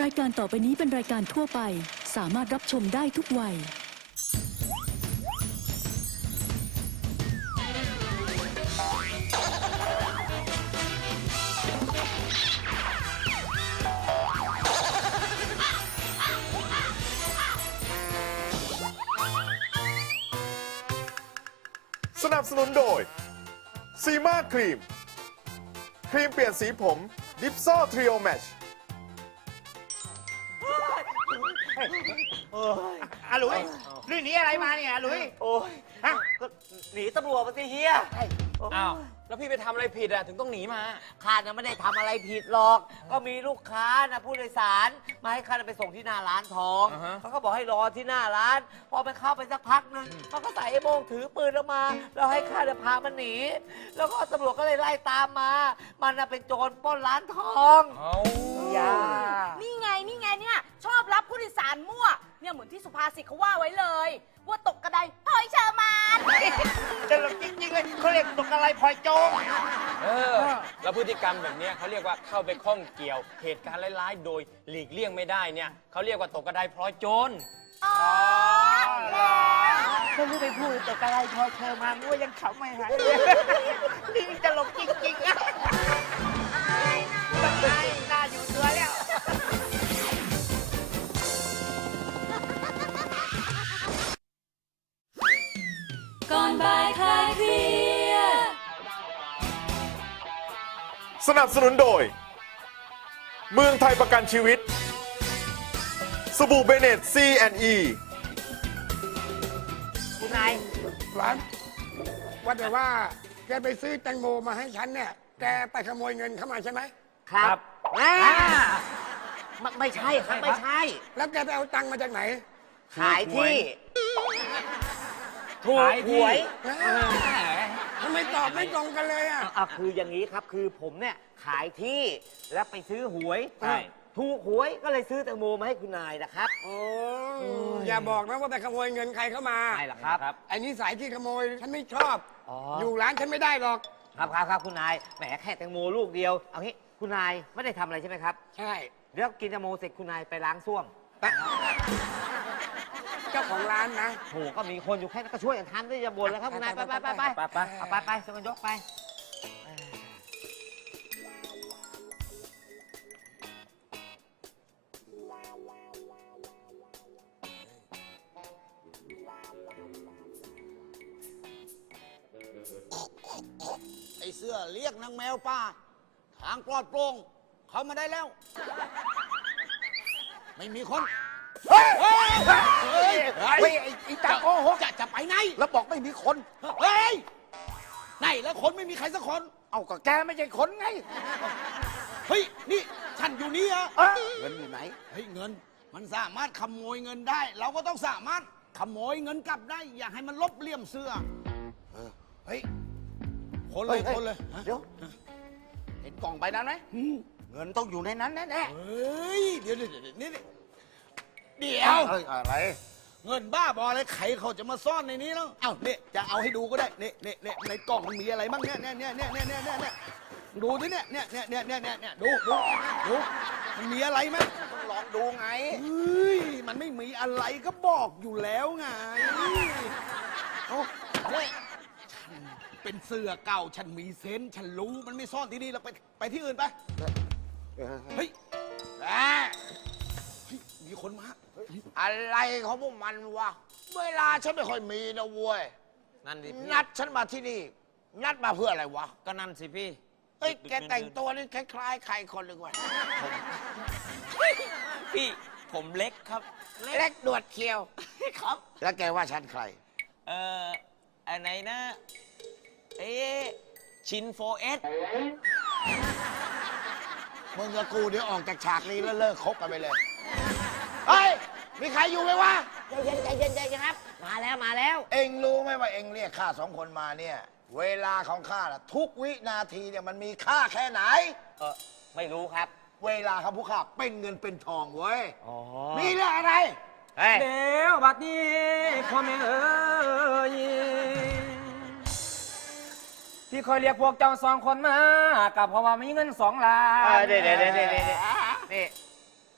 รายการต่อไปนี้เป็นรายการทั่วไป สามารถรับชมได้ทุกวัย สนับสนุนโดยซีมาครีม ครีมเปลี่ยนสีผมดิฟซ่อทริโอแมช หลุยลุยหนีอะไรมาเนี่ยอะหลุยโอ้ยฮะก็หนีตำรวจมาสิเฮียอ้าว แล้วพี่ไปทำอะไรผิดอะถึงต้องหนีมา ข้าน่ะไม่ได้ทำอะไรผิดหรอก ก็มีลูกค้านะผู้โดยสารมาให้ข้าน่ะไปส่งที่หน้าร้านทอง อ่าฮะเขาก็บอกให้รอที่หน้าร้าน พอไปเข้าไปสักพักหนึ่งเขาก็ใส่ไอ้โมงถือปืนออกมาแล้วให้ข้าเนี่ยพามันหนี แล้วก็ตำรวจก็เลยไล่ตามมา มันน่ะเป็นโจรปล้นร้านทองเอาอย่านี่ไงนี่ไงเนี่ยชอบรับผู้โดยสารมั่ว เนี่ยเหมือนที่สุภาษิตเขาว่าไว้เลย ว่าตกกระไดพลอยเชอร์มานตลกจริ ยกตกอะไรพลอยโจงเออแล้วพฤติกรรมแบบเนี้ยเขาเรียกว่าเข้าไปข้องเกี่ยว เหตุการณ์ร้ายๆ โดยหลีกเลี่ยงไม่ได้เนี่ยเขาเรียกว่าตกกระไดพลอยโจรอ๋อแล้วถ้าไม่ไปพูดตกอะไรพลอยเชอร์มามั่วยังขำไม่หายเลยนี่ตลกจริงๆอะมันไงน่าอยู่ตัว สนับสนุนโดย เมืองไทยประกันชีวิต สบู่เบเนต C&E คุณนายหวานว่าแต่ว่าแกไปซื้อแตงโมมาให้ฉันเนี่ย แกไปขโมยเงินเข้ามาใช่ไหม ครับอ่าไม่ไม่ใช่ครับไม่ใช่ แล้วแกไปเอาตังค์มาจากไหน ขายที่ถูกหวย ทำไมตอบไม่ตรงกันเลยอะ อะคืออย่างนี้ครับคือผมเนี่ยขายที่แล้วไปซื้อหวยใช่ ถูกหวยก็เลยซื้อแตงโมมาให้คุณนายนะครับ โอ้อย่าบอกนะว่าไปขโมยเงินใครเข้ามาใช่หรอครับครับ ไอ้นิสัยที่ขโมยฉันไม่ชอบ อ๋อออ ยู่ร้านฉันไม่ได้หรอก ครับครับครับคุณนายแหมแค่แตงโมลูกเดียว เอางี้คุณนายไม่ได้ทำอะไรใช่ไหมครับ ใช่ เดี๋ยวกินแตงโมเสร็จคุณนายไปล้างส้วม เจ้าของร้านนะ โหก็มีคนอยู่แค่นั้นก็ช่วยกันทำได้จะบ่นแล้วครับคุณนายไปไปไปไปไปไป เอาไปไปช่วยกันยกไป ไอ้เสื้อเรียกนางแมวป่า ทางปลอดโปร่งเข้ามาได้แล้ว ไม่มีคน เฮ้ยไอ้ไอ้ตาโกหกจะจะไปไหน แล้วบอกไม่มีคน เฮ้ยไหนแล้วคนไม่มีใครสักคน เอาก็แกไม่ใช่คนไง เฮ้ย นี่ฉันอยู่นี่ฮะเอ้ยเงินอยู่ไหน เฮ้ยเงิน มันสามารถขโมยเงินได้ เราก็ต้องสามารถขโมยเงินกลับได้ อย่าให้มันลบเลี่ยมเสื้อ เฮ้ยคนเลยเฮ้ยคนเลยฮะเดี๋ยว เห็นกล่องใบนั้นไหมเงินต้องอยู่ในนั้นแน่เฮ้ย เดี๋ยวเดี๋ยวเดี๋ยวนี่นี่ เดี๋ๆยว เอ้ยอะไร เงินบ้าบออะไรไขเขาจะมาซ่อนในนี้แล้วเอ้าเนี่ยจะเอาให้ดูก็ได้เนี่ยเนี่ยเนี่ยในกล่องมันมีอะไรบ้างเนี่ยเนี่ยเนี่ยเนี่ยเนี่ยเนี่ยเนี่ยดูดิเนี่ยเนี่ยเนี่ยเนี่ยเนี่ยเนี่ยเนี่ยดูดูดูมันมีอะไรไหมต้องลองดูไง เฮ้ยมันไม่มีอะไรก็บอกอยู่แล้วไงเอ้าเฮ้ยฉันเป็นเสือเก่าฉันมีเซนส์ฉันรู้มันไม่ซ่อนที่นี่เราไปไปที่อื่นไป เฮ้ยอ่าเฮ้ยมีคนมา อะไรของพวกมันวะ เวลาฉันไม่ค่อยมีนะเว้ย นั่นดิพี่นัดฉันมาที่นี่ นัดมาเพื่ออะไรวะ ก็นั่นสิพี่เฮ้ย แกแต่งตัวนี่คล้ายๆใครคนหนึ่งวะพี่ผมเล็กครับ เล็กหนวดเคี้ยว ครับ แล้วแกว่าฉันใคร เอ่ออันไหนนะ เอ๊ะชินโฟเอสมึงกับกูเดี๋ยวออกจากฉากนี้แล้วเลิกคบกันไปเลยเฮ้ยมี ใครอยู่ไหมวะ ใจเย็นใจเย็นใจเย็นครับ มาแล้วมาแล้ว เอ็งรู้ไหมว่าเอ็งเรียกข้าสองคนมาเนี่ย เวลาของข้าล่ะทุกวินาทีเนี่ยมันมีค่าแค่ไหน เออไม่รู้ครับเวลาของผู้ข้าเป็นเงินเป็นทองเว้ยอ๋อมีเรื่องอะไรเฮ้ยเดี๋ยวบัดนี้พ่อแม่เอ๋ยที่คอยเรียกพวกเจ้าสองคนมากับเพราะว่ามีเงินสองล้านเดี๋ยวเดี๋ยวเดี๋ยวเดี๋ยวเดี๋ยวนี่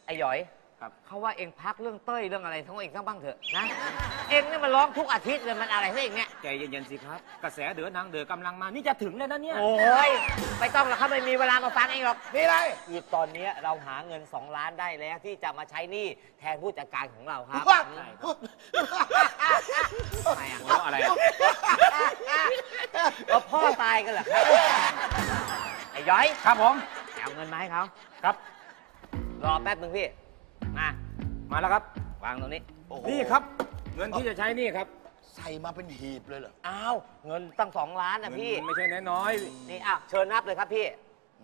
ไอ้หยอย ครับ เขาว่าเองพักเรื่องเต้ยเรื่องอะไรทั้งเองทั้งบ้างเถอะนะ เองนี่มันร้องทุกอาทิตย์เลยมันอะไรให้เองเนี่ย ใจเย็นๆสิครับ กระแสเดือนางเดือกำลังมา นี่จะถึงแล้วนะเนี่ย โอ้ยไม่ต้องหรอกครับไม่มีเวลามาฟังเองหรอกนี่ไรคือตอนนี้เราหาเงิน 2 ล้านได้แล้วที่จะมาใช้หนี้แทนผู้จัดการของเราครับว่าทำไมอะหัวเราะอะไรก็พ่อตายกันเหรอครับไอ้ย้อยครับผม เอาเงินมาให้เขาครับ รอแป๊บนึงพี่มา มาแล้วครับ วางตรงนี้นี่ครับ เงินที่จะใช้นี่ครับ ใส่มาเป็นหีบเลยเหรอ อ้าว เงินตั้งสองล้านนะพี่ เงินไม่ใช่น้อยนี่อะเชิญนับเลยครับพี่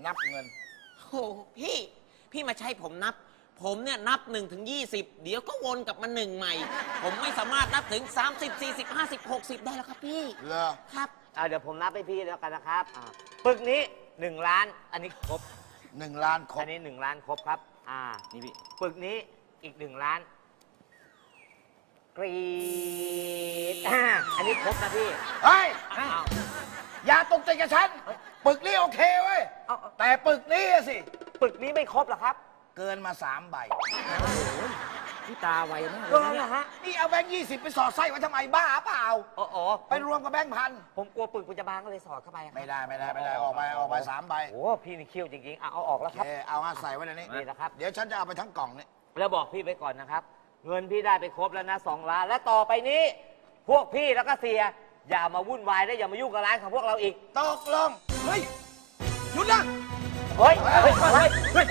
นับเงิน โอ้พี่ พี่มาใช้ผมนับ ผมเนี่ยนับ1ถึง20เดี๋ยวก็วนกลับมาหนึ่งใหม่ ผมไม่สามารถนับถึง 30 40 50 60 ได้แล้วครับพี่ เหรอ ครับอ่าเดี๋ยวผมนับให้พี่แล้วกันนะครับอ่าปึกนี้ 1 ล้าน อันนี้ครบ หนึ่งล้านครอับนนี้ 1 ล้านครบครับ อ่าๆนี่พี่ ปึกนี้ อีก1ล้าน กรีดอ่าอันนี้ครบนะพี่เฮ้ย อ้าวอย่าตกใจกับฉัน ปึกนี้โอเคเว้ย เอาเอาแต่ปึกนี้อะสิ ปึกนี้ไม่ครบเหรอครับเกินมาสามใบ พี่ตาไวมากเลก็ยนะเนี่ยนะฮะนี่เอาแบงค์ยี่สิบไปสอดไส้ไว้ทำไมบ้าเปล่าโอ้โหไปรวมกับแบงค์พัน ผมกลัวปึกมันจะบางก็เลยสอดเข้าไปครับไม่ได้ไม่ได้ไม่ได้ออกไปออกไปสามใบโอ้พี่นี่เขี้ยวจริงๆอะเอาออกแล้วโอครับเคเอามาใส่ไว้ในนี้ นี่นะครับ เดี๋ยวฉันจะเอาไปทั้งกล่องนี่ แล้วบอกพี่ไปก่อนนะครับ เงินพี่ได้ไปครบแล้วนะสองล้าน และต่อไปนี้ พวกพี่แล้วก็เสีย อย่ามาวุ่นวายและอย่ามายุ่งกับร้านของพวกเราอีก ตกลงเฮ้ยหยุดนะเฮ้ย เฮ้ย เฮ้ย เฮ้ย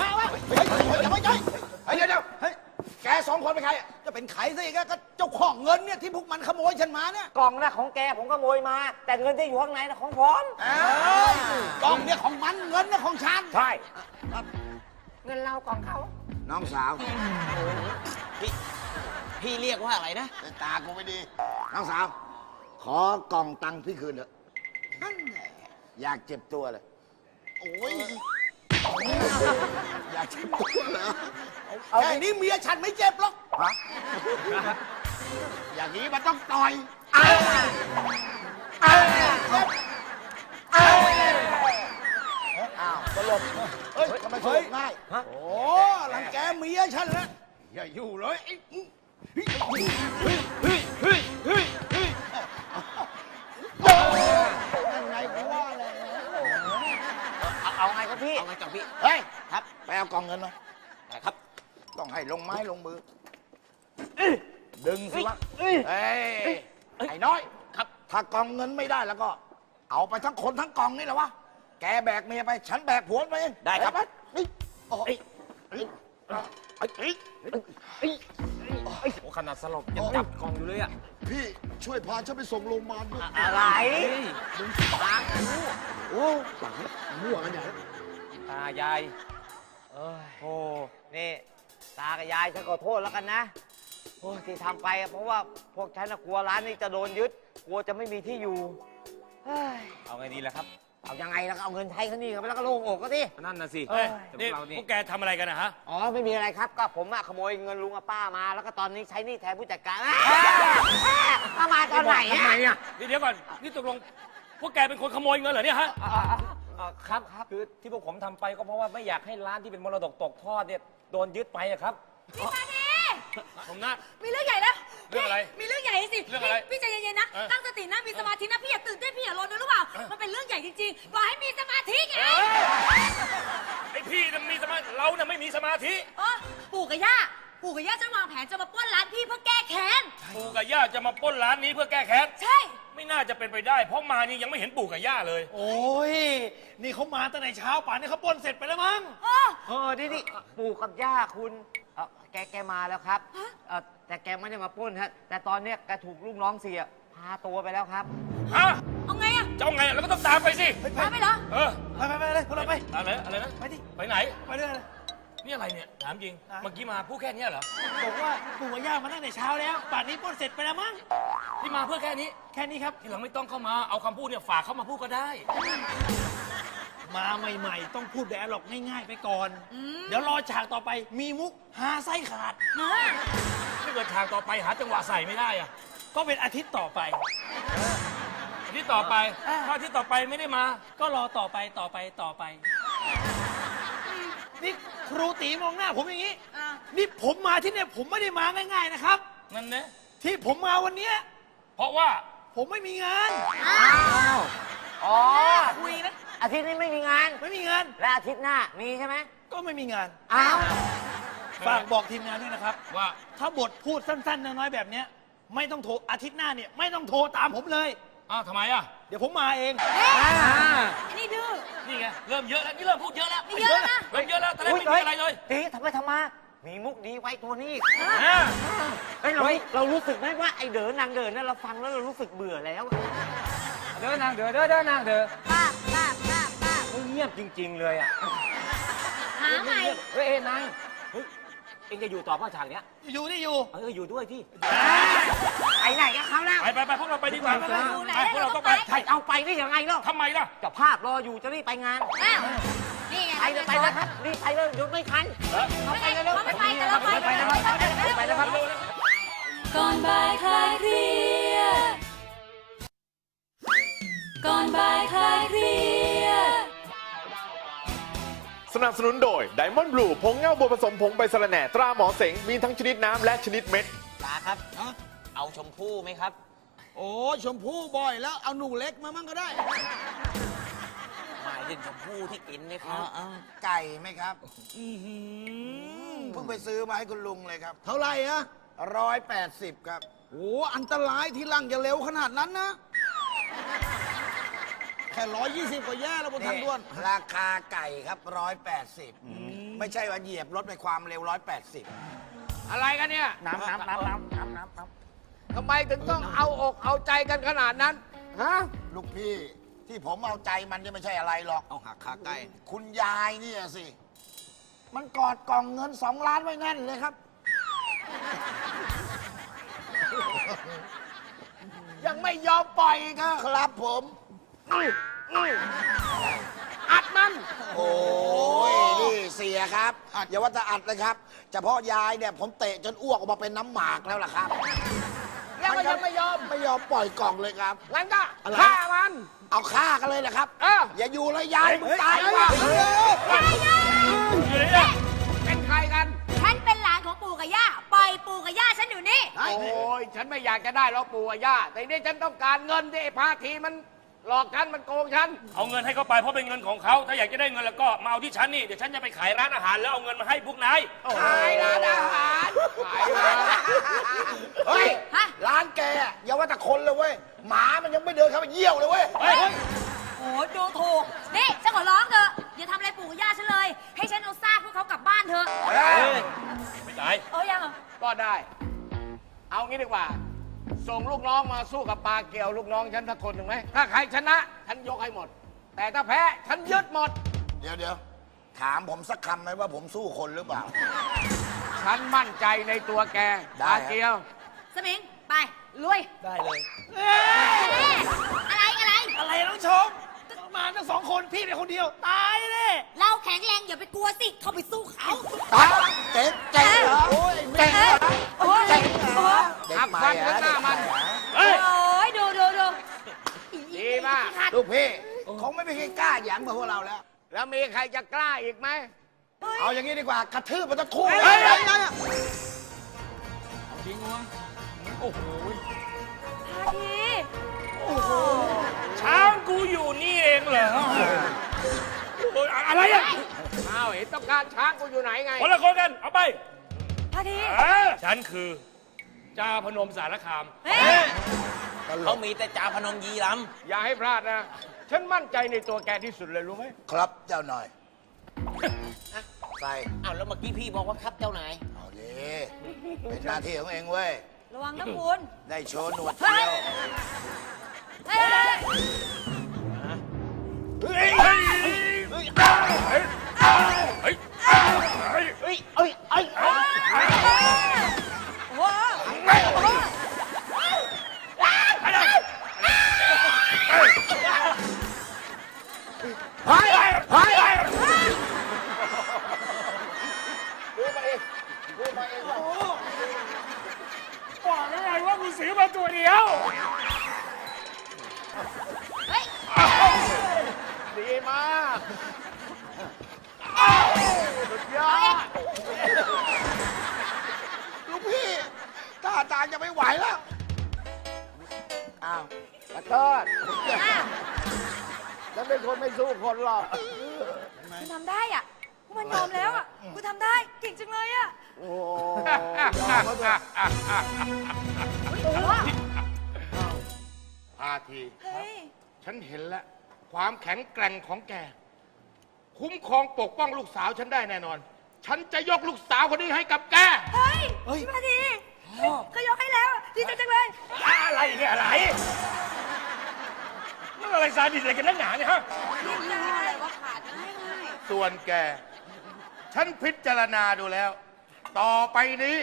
มาว่าเฮ้ยเฮ้ยอย่าไม่ใช่เฮ้ยเดี๋ยวเดี๋ยวเฮ้ยแกสองคนเป็นใครอะจะเป็นใครซะอีกอะก็เจ้าของเงินเนี่ยที่พวกมันขโมยฉันมาเนี่ยกล่องนะของแกผมก็โมยมา แต่เงินที่อยู่ข้างในนะของผมอ้าเอ้วยกล่องเนี่ยของมันเงินเนี่ยของฉัน ใช่ เงินเรากล่องเขา น้องสาว พี่พี่เรียกว่าอะไรนะ แต่ตากูไม่ดี น้องสาว ขอกล่องตังค์พี่คืนเถอะนั่นแหละอยากเจ็บตัวเลย โอ้ย อยากเจ็บตัวเหรอแค่นี้เมียฉันไม่เจ็บหรอกฮะอย่างนี้มันต้องต่อย อย่าอยู่เลยไอ้เฮ้ยเฮ้ยเฮ้ยเฮ้ยนั่นไงกูว่าเลยเอาเอาไงครับพี่ เอาไงจังพี่ เฮ้ยครับ ไปเอากล่องเงินมาครับ ต้องให้ลงไม้ลงมือ ดึงสิวะเอ้ยเอ้ยไอ้น้อย ครับ ถ้ากล่องเงินไม่ได้แล้วก็ เอาไปทั้งคนทั้งกล่องนี่แหละวะ แกแบกเมียไป ฉันแบกผัวไปเองได้ครับปปนี่โอ้ยเอ้ย เอ้ยเอ้ยเอ้ยโอ้ขนาดสลบยังจับกล่องอยู่เลยอะพี่ช่วยพาฉันไปส่งโรงพยาบาลด้วยอะไรโอ้ตายมั่วกันใหญ่ตายายเอ้ยโอ้นี่ตากับยายฉันขอโทษแล้วกันนะโอ้ยที่ทำไปอะเพราะว่าพวกฉันน่ะกลัวร้านนี้จะโดนยึด กลัวจะไม่มีที่อยู่เฮ้ยเอาไงดีล่ะครับ เอายังไงแล้วก็เอาเงินใช้เขานี่กันไปแล้วก็โล่งอกก็สิ นั่นน่ะสิเอ้ยแต่พวกเรานี่ พวกแกทำอะไรกันนะฮะ อ๋อไม่มีอะไรครับก็ผมอะขโมยเงินลุงกับป้ามา แล้วก็ตอนนี้ใช้หนี่แทนผู้จัดการมามาตอนไหนอะทำไมอะนี่เดี๋ยวก่อน นี่ตกลง พวกแกเป็นคนขโมยเงินเหรอเนี่ยฮะอ่าอ่าอ่าครับครับคือที่พวกผมทำไปก็เพราะว่าไม่อยากให้ร้านที่เป็นมรดกตกทอดเนี่ยโดนยึดไปอะครับผมนะ มีเรื่องใหญ่แล้ว เรื่องอะไร มีเรื่องใหญ่สิเรื่องอะไรพี่พี่ใจเย็นๆนะ เออตั้งสตินะ มีสมาธินะ พี่อย่าตื่นเต้น พี่อย่าร้อนนะรู้เปล่ามันเป็นเรื่องใหญ่จริงๆบอกให้มีสมาธิไง ไอพี่น่ะมีสมาเราน่ะไม่มีสมาธิเออปู่กับย่า ปู่กับย่าจะวางแผนจะมาปล้นร้านพี่เพื่อแก้แค้น ปู่กับย่าจะมาปล้นร้านนี้เพื่อแก้แค้นใช่ ไม่น่าจะเป็นไปได้ เพราะมานี่ยังไม่เห็นปู่กับย่าเลย โอ้ย นี่เขามาตั้งแต่เช้าป่านนี้เขาปล้นเสร็จไปแล้วมั้ง เออ เออนี่นี่ปู่กับย่าคุณ เออแกแกมาแล้วครับเออแต่แกไม่ได้มาปล้นฮะแต่ตอนเนี้ยแกถูกลูกน้องเสียพาตัวไปแล้วครับ ฮะเอาไงอะจะเอาไงเราก็ต้องตามไปสิพาไปเหรอ เออไปไปไปเลยพวกเราไป อะไรอะไรนะ ไปดิ ไปไหน ไปเรื่อยเลย นี่อะไรเนี่ย ถามจริงนะเมื่อกี้มาพูดแค่เนี้ยเหรอ บอกว่าปู่กับย่ามาตั้งแต่เช้าแล้วป่านนี้ปล้นเสร็จไปแล้วมั้งที่มาเพื่อแค่นี้ แค่นี้ครับ ทีหลังไม่ต้องเข้ามา เอาคำพูดเนี่ยฝากเข้ามาพูดก็ได้ มาใหม่ ๆ ต้องพูดแดร์หรอกง่าย ๆ ไปก่อน เดี๋ยวรอฉากต่อไปมีมุกหาไส้ขาด ถ้าเกิดทางต่อไปหาจังหวะใส่ไม่ได้อะก็เป็นอาทิตย์ต่อไป อาที่ต่อไปอ่าถ้าอาที่ต่อไปไม่ได้มา ก็รอต่อไปต่อไปต่อไป นี่ครูตีมองหน้าผมอย่างนี้ อะ นี่ผมมาที่เนี่ยผมไม่ได้มาง่าย ๆนะครับ นั่นนะที่ผมมาวันเนี้ยเพราะว่าผมไม่มีงานอ๋อคุยนะ อาทิตย์นี้ไม่มีงาน ไม่มีงาน และอาทิตย์หน้ามีใช่ไหมก็ไม่มีงาน อ้าวฝากบอกทีมงานด้วยนะครับ ว่า ถ้าบทพูดสั้นๆ น้อยๆแบบเนี้ยไม่ต้องโทรอาทิตย์หน้าเนี่ยไม่ต้องโทรตามผมเลย อ้าวทำไมอะ เดี๋ยวผมมาเองนี่ดื้อ นี่ไง เริ่มเยอะแล้ว นี่เริ่มพูดเยอะแล้วนี่เยอะนะ เริ่มเยอะแล้วตอนแรกไม่มีอะไรเลย ตีทำไมทำมา มีมุกดีไว้ตัวนี้อ่าเฮ้ยเราเรารู้สึกไหมว่าไอเด๋อนางเด๋อนั่นเราฟังแล้วเรารู้สึกเบื่อแล้ว เด้อนางเด้อเด้อเด้อนางเด้อป้าป้าป้าป้าเงียบจริง ๆ เลยอะหาใหม่เฮ้ยเอ้ยนายเฮ้ยเอ็งจะอยู่ต่อป่ะฉากเนี้ยอยู่นี่อยู่ เอออยู่ด้วยที่ไอไหนกับเขาแล้วไปไปไปพวกเราไปดีกว่าไปไปอยู่ไหน ไปพวกเราต้องไปใครเอาไปได้ยังไงเล่าทำไมล่ะ เจะภาพรออยู่จะรีบไปงาน อ้าว นี่ไงไปเลยไปเลยครับรีบไปเลยหยุดไม่ทันเขาไปเร็วเขาไม่ไปแต่เราไปไปแล้วครับไปแล้วครับ ก่อนบ่ายคลายเครียดก่อนบ่ายคลายเครียดส นับสนุนโดย Diamond Blue ผงเงาบัวผสมผงใบสะระแหน่ตราหมอเสงมีทั้งชนิดน้ำและชนิดเม็ด ตาครับ เอาชมพู่ไหมครับ โอ้ชมพู่บ่อยแล้วเอาหนูเล็กมามั่งก็ได้หมายถึงชมพู่ที่กินเนี่ยครับ ไก่ไหมครับเพิ่งไปซื้อมาให้คุณลุงเลยครับเท่าไหร่อะร้อยแปดสิบครับโอ้อันตรายที่หลังจะเร็วขนาดนั้นนะ แค่ร้อยยี่สิบกว่าแย่แล้วบนทางด่วน ราคาไก่ครับร้อยแปดสิบไม่ใช่ว่าเหยียบรถในความเร็วร้อยแปดสิบอะไรกันเนี่ยน้ำน้ำน้ำน้ำน้ำน้ำน้ำทำไมถึงต้องเอาอกเอาใจกันขนาดนั้น ฮะ ลูกพี่ที่ผมเอาใจมันจะไม่ใช่อะไรหรอก เอาหักขาไก่ คุณยายเนี่ยสิ มันกอดกล่องเงินสองล้านไว้แน่นเลยครับ ยังไม่ยอมปล่อยอีกอะครับผม อัดมันโอ้ยนี่เสียครับอย่าว่าแต่อัดเลยครับเฉพาะยายเนี่ยผมเตะจนอ้วกออกมาเป็นน้ำหมากแล้วล่ะครับ แล้วก็ยังไม่ยอม ไม่ยอมปล่อยกล่องเลยครับ งั้นก็ฆ่ามัน เอาฆ่ากันเลยนะครับ เออ อย่าอยู่เลยยายมึงตายว่ะเป็นใครกัน ฉันเป็นหลานของปู่กับย่า ปล่อยปู่กับย่าฉันอยู่นี่ โอ้ย ฉันไม่อยากจะได้หรอกปู่กับย่า แต่นี่ฉันต้องการเงินที่ไอ้พาทีมัน หลอกฉันมันโกงฉัน เอาเงินให้เขาไปเพราะเป็นเงินของเขาถ้าอยากจะได้เงินแล้วก็มาเอาที่ฉันนี่เดี๋ยวฉันจะไปขายร้านอาหารแล้วเอาเงินมาให้พวกนายขายร้านอาหารขายร้านเฮ้ยฮะ ร้านแกอะอย่าว่าแต่คนเลยเว้ยหมามันยังไม่เดินเข้าไปเยี่ยวเลยเว้ยเฮ้ยโอ้ดูถูก นี่ ฉันขอร้องเถอะอย่าทำอะไรปู่กับย่าฉันเลย ให้ฉันเอาซากพวกเขากลับบ้านเถอะ ไม่ตาย เออยังเหรอก็ได้ เอางี้ดีกว่า ส่งลูกน้องมาสู้กับปลาเกี่ยวลูกน้องฉันสักคนหนึ่งไหมถ้าใครชนะ ฉันยกให้หมด แต่ถ้าแพ้ฉันยึดหมด เดี๋ยวเดี๋ยวถามผมสักคำไหมว่าผมสู้คนหรือเปล่า ฉันมั่นใจในตัวแกได้ปลาเกียว สมิง ไป ลุย ได้เลย เอ๊ะอะไร อะไร อะไรน้องชม มาทั้งสองคนพี่เป็นคนเดียว ตายเลยเราแข็งแรงอย่าไปกลัวสิ เข้าไปสู้เขาเจ๊งเจ๊งเหรอโอ้ยเจ๊งโอ้ยเจ๊งเหรอเด็กหักใหม่ฟันเหรข้าองหน้ามันเฮ้ยโอ้ยดูดูดูดีมากลูกพี่คงไม่มีใครกล้าหยางเหมือนพวกเราแล้ว แล้วมีใครจะกล้าอีกไหม เอาอย่างนี้ดีกว่ากระทืบมันจะคู่เฮ้ยพาที ช้างกูอยู่นี่เองเหรอโอ้ยอะไรอะอ้าวเห็นต้องการช้างกูอยู่ไหนไง คนละคนกันเอาไปพาทีเออฉันคือจาพนมสารคาม เฮ้ยเขามีแต่จาพนมยีรอย่าให้พลาดนะ ฉันมั่นใจในตัวแกที่สุดเลยรู้ไหมครับเจ้าหน่อยใส่ำอ้าวแล้วเมื่อกี้พี่บอกว่าครับเจ้านายเอาดิเป็นหน้าที่ของเองเว้ย ระวังนะคุณ ได้โชว์หนวดเที่ยว เฮ้ยเฮ้ยเฮ้ย พาที เฮ้ย ฉันเห็นแล้ว ความแข็งแกร่งของแก คุ้มครองปกป้องลูกสาวฉันได้แน่นอน ฉันจะยกลูกสาวคนนี้ให้กับแก เฮ้ยพี่มาดีเขายกให้แล้วอะดีใจจังเลย อะไรเนี่ยอะไรนั่นอะไรซาดิสอะไรกันนักหนาเนี่ยฮะดีใจว่าขาดง่ายง่ายส่วนแก ฉันพิจารณาดูแล้ว ต่อไปนี้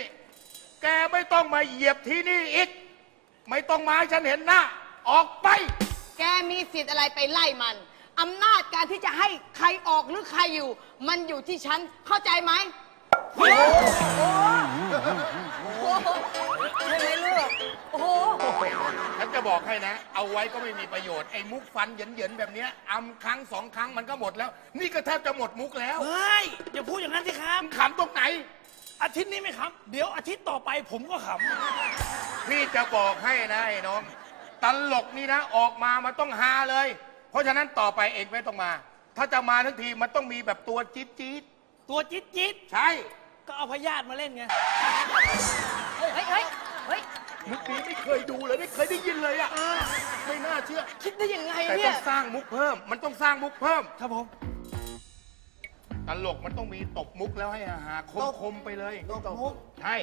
แกไม่ต้องมาเหยียบที่นี่อีก ไม่ต้องมาให้ฉันเห็นหน้า ออกไป แกมีสิทธิ์อะไรไปไล่มัน อำนาจการที่จะให้ใครออกหรือใครอยู่ มันอยู่ที่ฉัน เข้าใจไหมใช่ไหมลูกโอ้โห ฉันจะบอกให้นะ เอาไว้ก็ไม่มีประโยชน์ ไอ้มุกฟันเหยินๆแบบเนี้ยอำครั้งสองครั้งมันก็หมดแล้ว นี่ก็แทบจะหมดมุกแล้ว เฮ้ย อย่าพูดอย่างนั้นสิครับ ขำตรงไหน อาทิตย์นี้ไม่ขำเดี๋ยวอาทิตย์ต่อไปผมก็ขพี่จะบอกให้นะไอ้น้องตลกนี่นะออกมามันต้องฮาเลย เพราะฉะนั้นต่อไปเองไม่ต้องมา ถ้าจะมาทั้งทีมันต้องมีแบบตัวจี๊ดจี๊ดำตัวจิ๊ดจิ๊ดๆใช่ก็เอาพยาธิมาเล่นไงเฮ้ยเฮ้ยเฮ้ยมุกนี้ไม่เคยดูเลยไม่เคยได้ยินเลยอะไม่น่าเชื่อ คิดได้ยังไงแต่เนี่ต้อย งสร้างมุกเพิ่ม มันต้องสร้างมุกเพิ่ม ครับผม ตลกมันต้องมีตบมุกแล้วให้หาคมคมๆไปเลยตบมุกใช่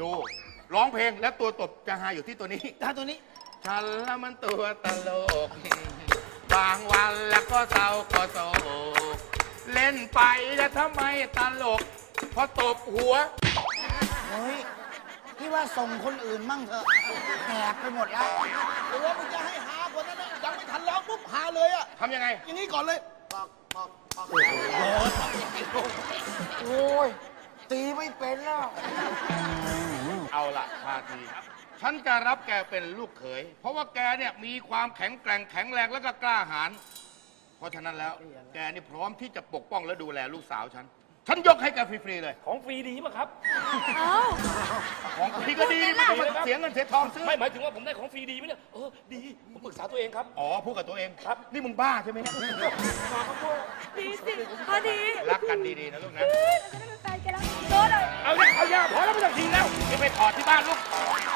ดูร้องเพลงแล้วตัวตบจะหาอยู่ที่ตัวนี้ตาตัวนี้ฉันละมันตัวตลก บางวันแล้วก็เศร้าก็โศกเล่นไปแล้วทำไมตลก พอตบหัว เฮ้ยพี่ว่าส่งคนอื่นมั่งเถอะแหกไปหมดแล้วหรือว่ามึงจะให้หากว่านั้นนะยังไม่ทันร้องปุ๊บหาเลยอะทำยังไง อย่างนี้ก่อนเลย โอ้ยตีไม่เป็นแล้ว เอาละพาที ฉันจะรับแกเป็นลูกเขย เพราะว่าแกเนี่ยมีความแข็งแกร่งแข็งแรงแล้วก็กล้าหาญเพราะฉะนั้นแล้ว แกนี่พร้อมที่จะปกป้องและดูแลลูกสาวฉัน ฉันยกให้แกฟรีๆเลย ของฟรีดีป่ะครับ เอ้า ของฟรีก็ดีไม่ต้องมาเสียเงินเสียทองซื้อ ไม่หมายถึงว่าผมได้ของฟรีดีไหมเนี่ย เออ ดี ผมปรึกษาตัวเองครับ อ๋อ พูดกับตัวเองครับ นี่มึงบ้าใช่ไหมเนี่ยดีสิพอดีรักกันดีๆนะลูกนะ เราจะได้เป็นแฟนกันแล้วโดนเลย เอาเนี่ยเอายาพอแล้วไม่ต้องทีแล้วเดี๋ยวไปถอดที่บ้านลูกเ